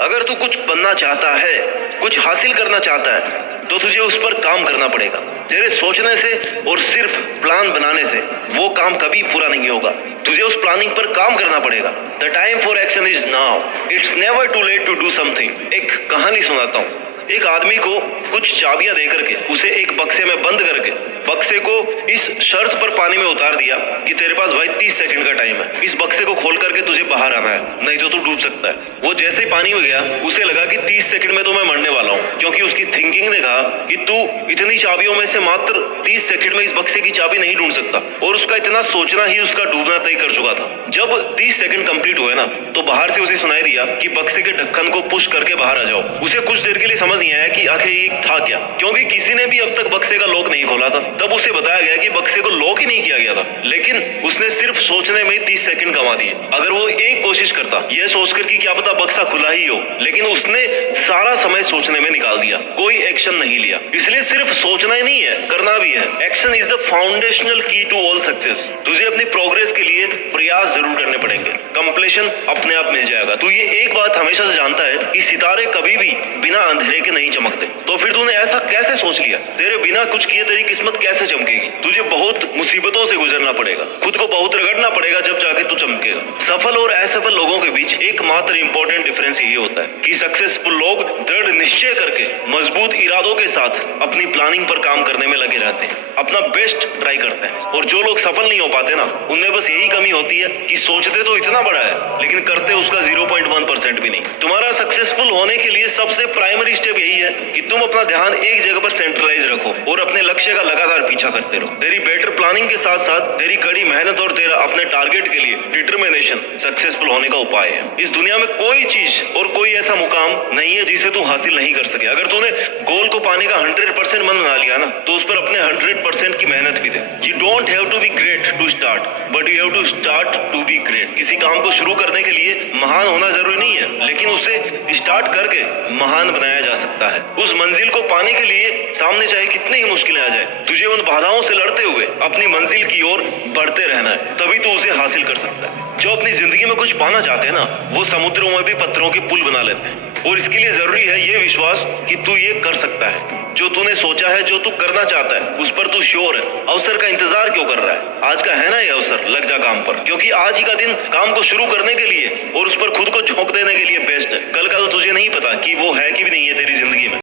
अगर तू कुछ बनना चाहता है, कुछ हासिल करना चाहता है, तो तुझे उस पर काम करना पड़ेगा। तेरे सोचने से और सिर्फ प्लान बनाने से वो काम कभी पूरा नहीं होगा। तुझे उस प्लानिंग पर काम करना पड़ेगा। The time for action is now. It's never too late to do something. एक कहानी सुनाता हूँ। एक आदमी को कुछ चाबियां देकर के उसे एक बक्से में बंद करके बक्से को इस शर्त पर पानी में उतार दिया कि तेरे पास भाई 30 सेकंड का टाइम है। इस बक्से को खोल करके तुझे बाहर आना है, नहीं तो तू डूब सकता है। वो जैसे ही पानी में गया उसे लगा कि 30 सेकंड में तो मैं मरने वाला हूँ, क्योंकि उसकी थिंकिंग ने कहा कि तू इतनी चाबियों में से मात्र 30 सेकंड में इस बक्से की चाबी नहीं ढूंढ सकता। और उसका इतना सोचना ही उसका डूबना तय कर चुका था। जब 30 सेकंड कंप्लीट हुए ना, तो बाहर से उसे सुनाई दिया कि बक्से के ढक्कन को पुश करके बाहर आ जाओ। उसे कुछ देर के लिए समझ नहीं आया कि आखिर ये था क्या, क्योंकि किसी ने भी अब तक बक्से का लॉक नहीं खोला था। तब उसे बताया गया कि बक्से को लॉक ही नहीं किया गया था, लेकिन उसने सिर्फ सोचने में 30 सेकंड गंवा दिए। अगर वो एक कोशिश करता यह सोचकर कि क्या पता बक्सा खुला ही हो, लेकिन उसने सारा समय सोचने में निकाल दिया, कोई एक्शन नहीं लिया। इसलिए सिर्फ सोचना ही नहीं है, करना भी है। एक्शन इज द फाउंडेशनल की टू ऑल सक्सेस। तुझे अपनी प्रोग्रेस के लिए प्रयास जरूर करने पड़ेंगे, कंप्लीशन अपने आप मिल जाएगा। तू ये एक बात हमेशा से जानता है कि सितारे कभी भी बिना अंधेरे के नहीं चमकते। तो फिर तूने ऐसा कैसे सोच लिया? तेरे बिना कुछ किए तेरी किस्मत कैसे चमकेगी? तुझे बहुत मुसीबतों से गुजरना पड़ेगा, खुद को बहुत रगड़ना पड़ेगा, जब जाके तू चमकेगा। सफल और असफल लोगों के बीच एकमात्र इंपॉर्टेंट डिफरेंस यही होता है कि सक्सेसफुल लोग दृढ़ निश्चय करके मजबूत इरादों के साथ अपनी प्लानिंग पर काम करने में लगे रहते हैं, अपना बेस्ट ट्राई करते हैं। और जो लोग सफल नहीं हो पाते ना, उनमें बस यही कमी होती है कि सोचते तो इतना बड़ा है लेकिन करते उसका 0.1% भी नहीं। तुम्हारा सक्सेसफुल होने के लिए सबसे प्राइमरी स्टेप यही है कि तुम अपना ध्यान एक जगह पर सेंट्रलाइज रखो और अपने लक्ष्य का लगातार पीछा करते रहो। तेरी बेटर प्लानिंग के साथ साथ तेरी कड़ी मेहनत और तेरा अपने टारगेट के लिए डिटर्मिनेशन सक्सेसफुल होने का उपाय है। इस दुनिया में कोई चीज और कोई ऐसा मुकाम नहीं है जिसे तू हासिल नहीं कर सके। अगर तूने गोल को पाने का 100% मन बना लिया ना, तो उस पर अपने 100% की मेहनत भी दे। You don't have to be great to start, but you have to start to be great. किसी काम को शुरू करने के लिए महान होना जरूरी नहीं है, लेकिन उसे स्टार्ट करके महान बनाया जा सकता है। उस मंजिल को पाने के लिए सामने चाहे कितनी ही मुश्किलें आ जाए, तुझे उन बाधाओं से लड़ते हुए अपनी मंजिल की ओर बढ़ते रहना है, तभी तू उसे हासिल कर सकता है। जो अपनी जिंदगी में कुछ पाना चाहते हैं ना, वो समुद्रों में भी पत्थरों के पुल बना लेते हैं। और इसके लिए जरूरी है ये विश्वास कि तू ये कर सकता है। जो तूने सोचा है, जो तू करना चाहता है, उस पर तू श्योर है। अवसर का इंतजार क्यों कर रहा है? आज का है ना ये अवसर, लग जा काम पर, क्योंकि आज ही का दिन काम को शुरू करने के लिए और उस पर खुद को झोंक देने के लिए बेस्ट है। कल का तो तुझे नहीं पता कि वो है कि भी नहीं है तेरी जिंदगी में।